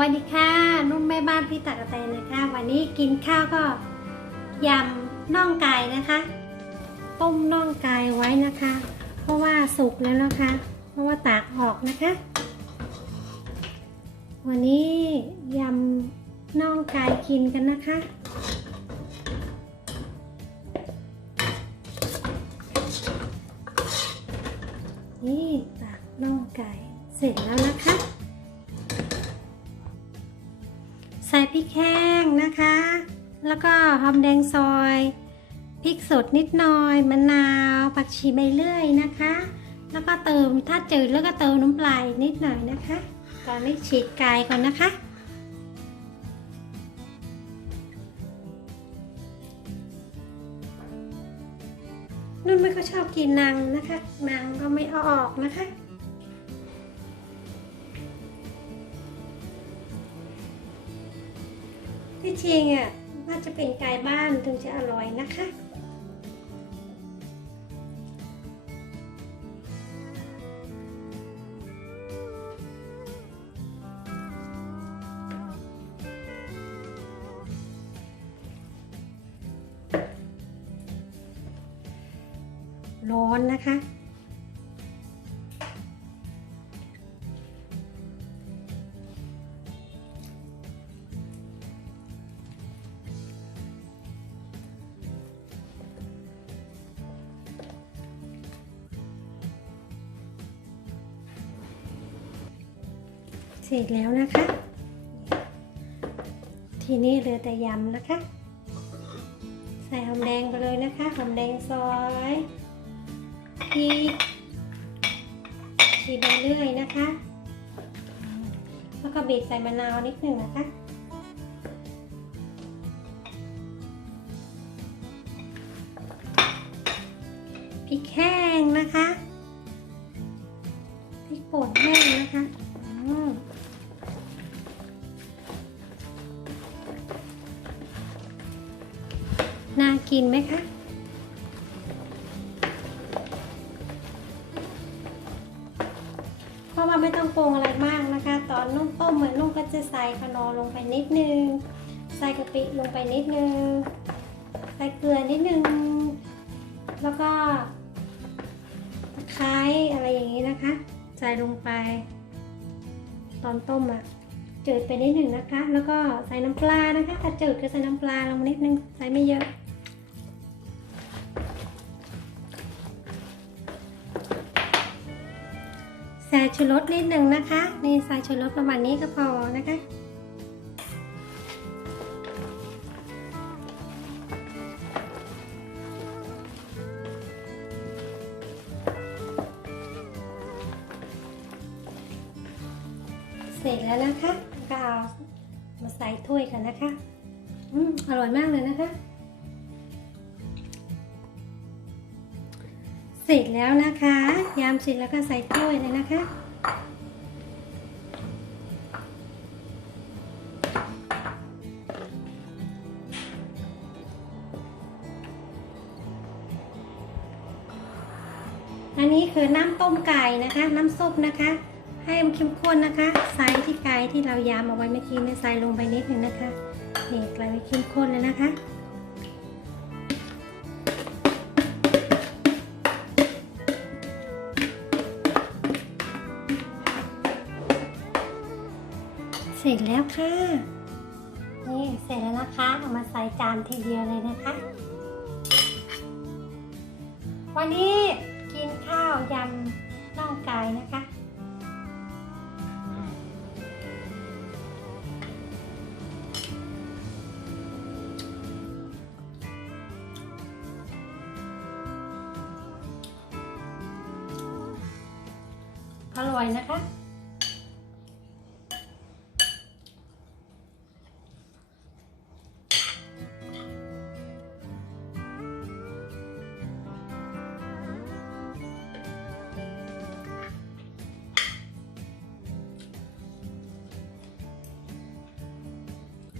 วัสดีค่ะ นุ่มแม่บ้านพี่ตากกะแตนนะคะ วันนี้กินข้าวก็ยำน่องไก่นะคะ ต้มน่องไก่ไว้นะคะ เพราะว่าสุกแล้วนะคะ เพราะว่าตากออกนะคะ วันนี้ยำน่องไก่กินกันนะคะนี่ตากน่องไก่เสร็จแล้วนะคะ ริกแห้งนะคะ แล้วก็หอมแดงซอยพริกสดนิดหน่อยมะนาวผักชีใบเลื่อยนะคะ แล้วก็เติมถ้าจืดแล้วก็เติมน้ำปลาอีกนิดหน่อยนะคะตอนนี้ฉีดไก่ก่อนนะคะ นุ่นไม่ก็ชอบกินนางนะคะนางก็ไม่เอาออกนะคะ ที่จริงอะน่าจะเป็นไก่บ้านถึงจะอร่อยนะคะร้อนนะคะ ร็จแล้วนะคะ ทีนี้เหลือแต่ยำนะคะ ใส่หอมแดงไปเลยนะคะหอมแดงซอยทีชีใบเลื่อยนะคะ แล้วก็บีบใส่มะนาวนิดหนึ่งนะคะ น่ากินไหมคะ เพราะว่าไม่ต้องปรุงอะไรมากนะคะ ตอนนุ่มต้มเหมือนนุ่มก็จะใส่ขนอลงไปนิดนึง ใส่กะปิลงไปนิดนึง ใส่เกลือนิดนึง แล้วก็ตะไคร้อะไรอย่างนี้นะคะ ใส่ลงไป ตอนต้มอะจืดไปนิดหนึ่งนะคะ แล้วก็ใส่น้ำปลานะคะ ถ้าจืดก็ใส่น้ำปลาลงนิดนึง ใส่ไม่เยอะ ใส่ชูรสนิดหนึ่งนะคะนี่ใส่ชูรสประมาณนี้ก็พอนะคะเสร็จแล้วนะคะก็เอามาใส่ถ้วยกันนะคะ อืมอร่อยมากเลยนะคะ เสร็จแล้วนะคะ ยำเสร็จแล้วก็ใส่ถ้วยเลยนะคะ อันนี้คือน้ำต้มไก่นะคะ น้ำซุปนะคะ ให้มันเข้มข้นนะคะ ใส่ที่ไก่ที่เรายำเอาไว้เมื่อกี้เนี่ยใส่ลงไปนิดหนึ่งนะคะ นี่กลายเป็นเข้มข้นแล้วนะคะ ร็จแล้วค่ะ นี่เสร็จแล้วนะคะ เอามาใส่จานทีเดียวเลยนะคะ วันนี้กินข้าวยำน่องไก่นะคะอร่อยนะคะ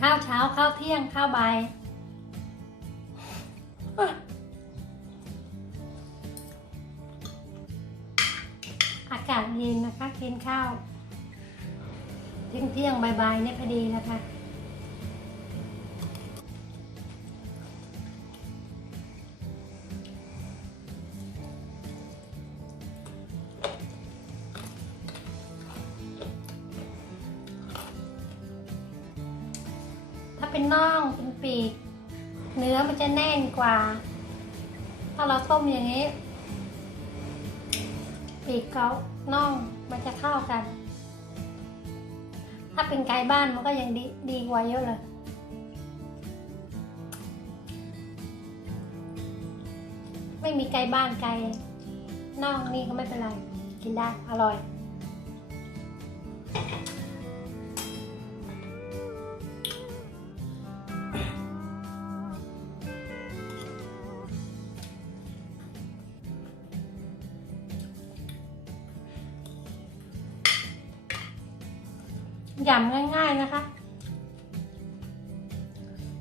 ข้าวเช้าข้าวเที่ยงข้าวบ่ายอากาศเย็นนะคะกินข้าว เที่ยงเที่ยงบ่ายๆเนี่ยพอดีนะคะ เป็นน่องเป็นปีก เนื้อมันจะแน่นกว่า ถ้าเราต้มอย่างนี้ ปีกเขาน่องมันจะเข้ากัน ถ้าเป็นไก่บ้านมันก็ยังดีดีกว่าเยอะเลยไม่มีไก่บ้านไก่น่องนี่ก็ไม่เป็นไร กินได้ อร่อยย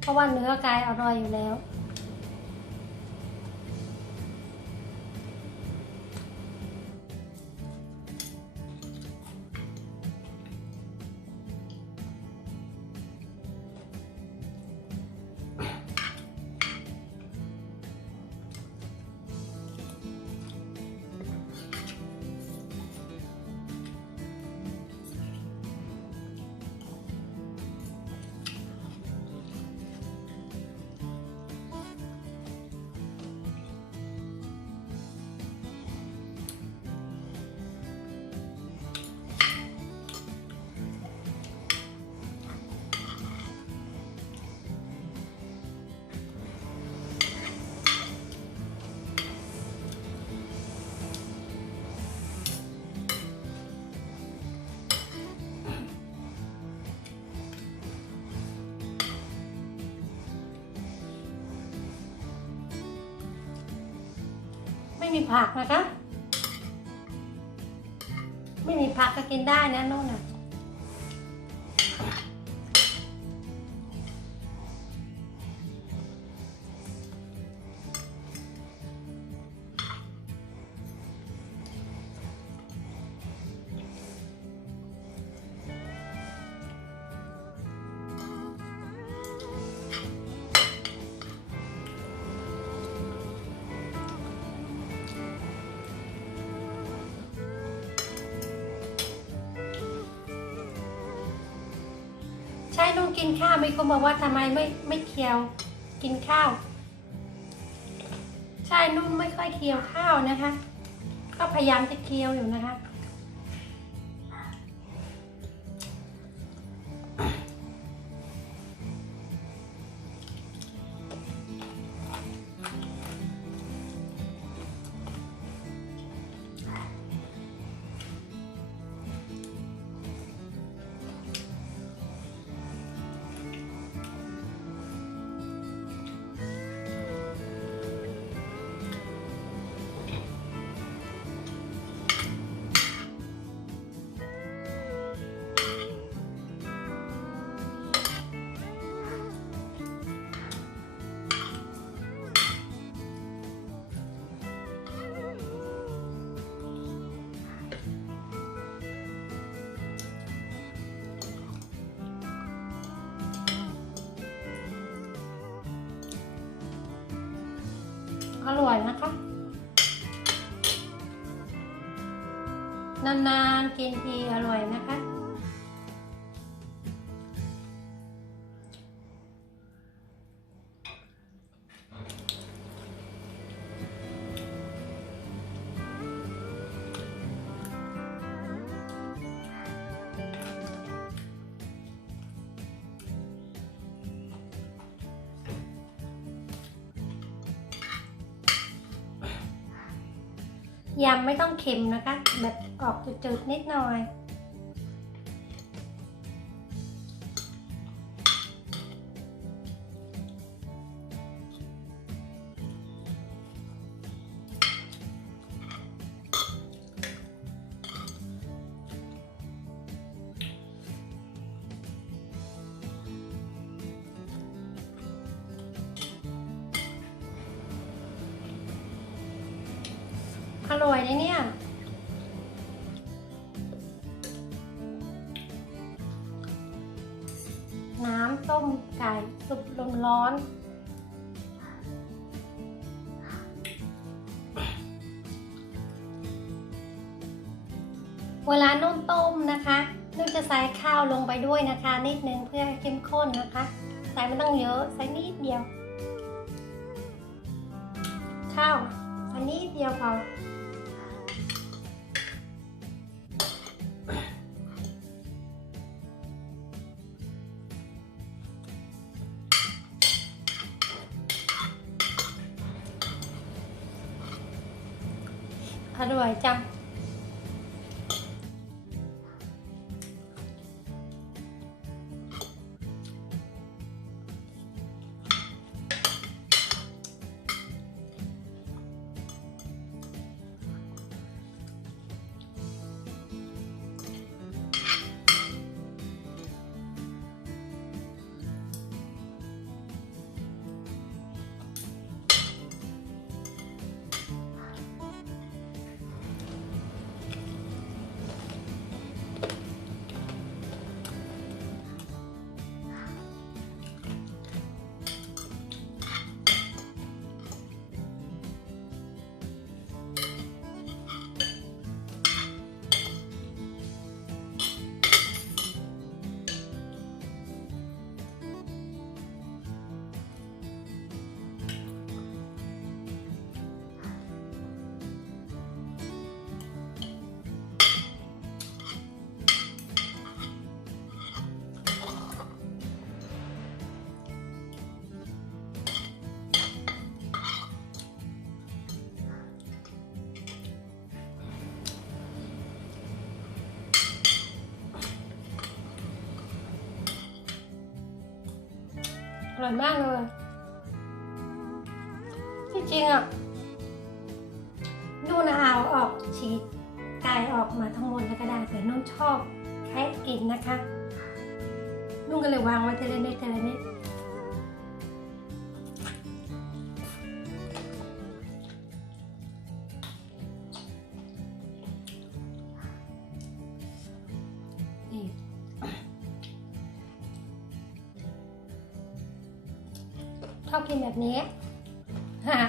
เพราะว่าเนื้อกายอร่อยอยู่แล้ว ไม่มีผักนะคะ ไม่มีผักก็กินได้นะนู่นน่ะ กินข้าวมีคนบอกว่าทำไมไม่ไม่เคี้ยว กินข้าว ใช่นุ่นไม่ค่อยเคี้ยวข้าวนะคะ ก็พยายามจะเคี้ยวอยู่นะคะ อร่อยนะคะ นานๆกินทีอร่อยนะคะ ยำไม่ต้องเค็มนะคะ แบบออกจืดๆนิดหน่อย ร่อยเลยเนี่ย น้ำต้มไก่สุกลมร้อน เวลานุ่มต้มนะคะนุ่มจะใส่ข้าวลงไปด้วยนะคะ นิดนึงเพื่อเข้มข้นนะคะ ใส่ไม่ต้องเยอะใส่นิดเดียวข้าวใส่นิดเดียวพอ อร่อยมากเลย ที่จริงอะนุ่นเอาออกฉีกายออกมาทั้งหมดแล้วก็ได้ แต่นุ่นชอบแค่กินนะคะ นุ่นก็เลยวางไว้เทละนิดเทละนิด อบกินแบบนี้ฮะ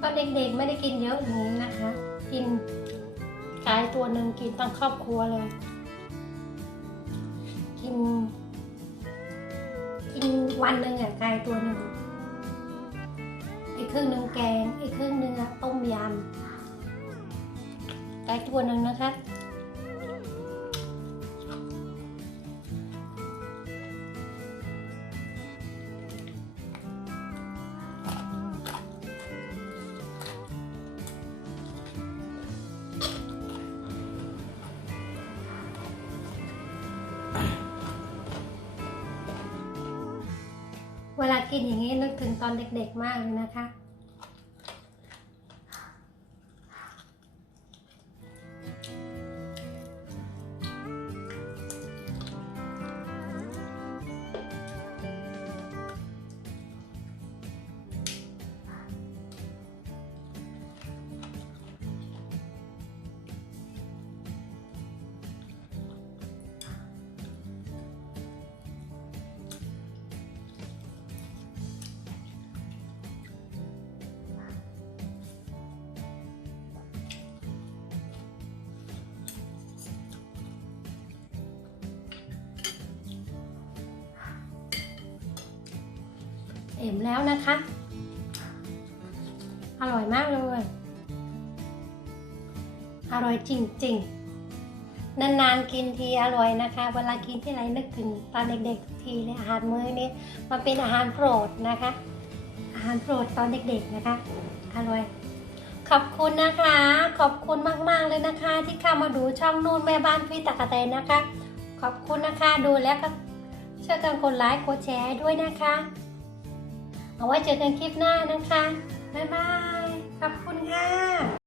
ตอนเด็กๆไม่ได้กินเยอะอย่างนี้นะคะ กินไก่ตัวหนึ่งกินตั้งครอบครัวเลย กิน กินวันหนึ่งอะไก่ตัวหนึ่ง รึ่งหนึ่งแกง อีกครึ่งหนึ่งอต้มยำไก่ตัวหนึ่งนะคะเวลากินอย่างนี้นึกถึงตอนเด็กๆมากเลยนะคะ เอ็มแล้วนะคะ อร่อยมากเลย อร่อยจริง ๆ นานๆกินทีอร่อยนะคะ เวลากินที่ไรนึกถึงตอนเด็กๆทีเลยอาหารมื้อนี้มันเป็นอาหารโปรดนะคะ อาหารโปรดตอนเด็กๆนะคะ อร่อยขอบคุณนะคะ ขอบคุณมากๆเลยนะคะ ที่เข้ามาดูช่องนู่นแม่บ้านพี่ตะกะแตนนะคะ ขอบคุณนะคะดูแล้วก็ช่วยกันกดไลค์กดแชร์ด้วยนะคะ เอาไว้เจอกันคลิปหน้านะคะ บ๊ายบาย ขอบคุณค่ะ